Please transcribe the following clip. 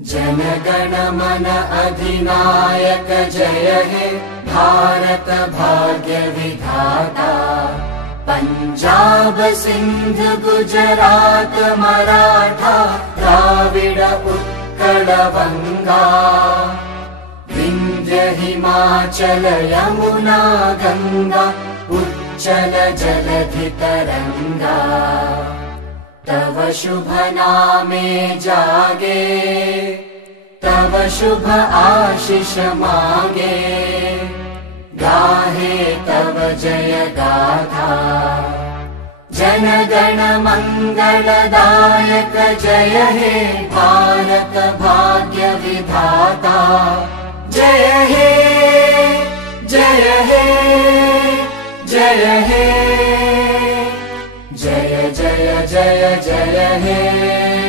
जनगण मन अधिनायक जय हे भारत भाग्य विधाता। पंजाब सिंध गुजरात मराठा द्राविड उत्कल बंगा। विंध्य हिमाचल यमुना गंगा उच्चल जलधि तरंगा। तव शुभ नामे जागे तव शुभ आशीष मागे। गाहे तव जय गाथा जनगण मंगलदायक जय हे भारत भाग्य विधाता। जय हे जय हे जय हे जय जय जय जय हे।